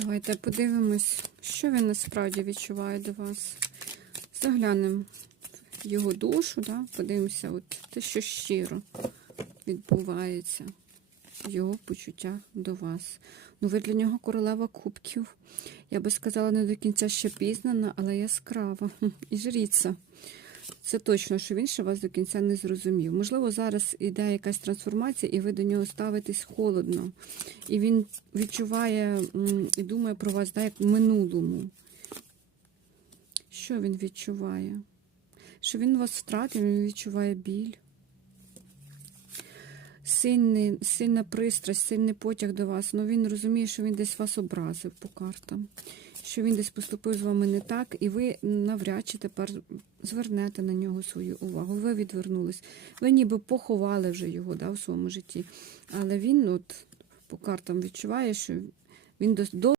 Давайте подивимось, що він насправді відчуває до вас. Заглянемо в його душу, да? подивимося, от те, що щиро відбувається його почуттях до вас. Ну, ви для нього королева кубків. Я би сказала, не до кінця ще пізнана, але яскрава. І жріця. Це точно, що він ще вас до кінця не зрозумів. Можливо, зараз іде якась трансформація, і ви до нього ставитесь холодно. І він відчуває і думає про вас, да, як в минулому. Що він відчуває? Що він вас втратив, він відчуває біль. Сильний, сильна пристрасть, сильний потяг до вас. але він розуміє, що він десь вас образив по картам, що він десь поступив з вами не так, і ви навряд чи тепер звернете на нього свою увагу. Ви відвернулись. Ви ніби поховали вже його да, в своєму житті. Але він от по картам відчуває, що він до, до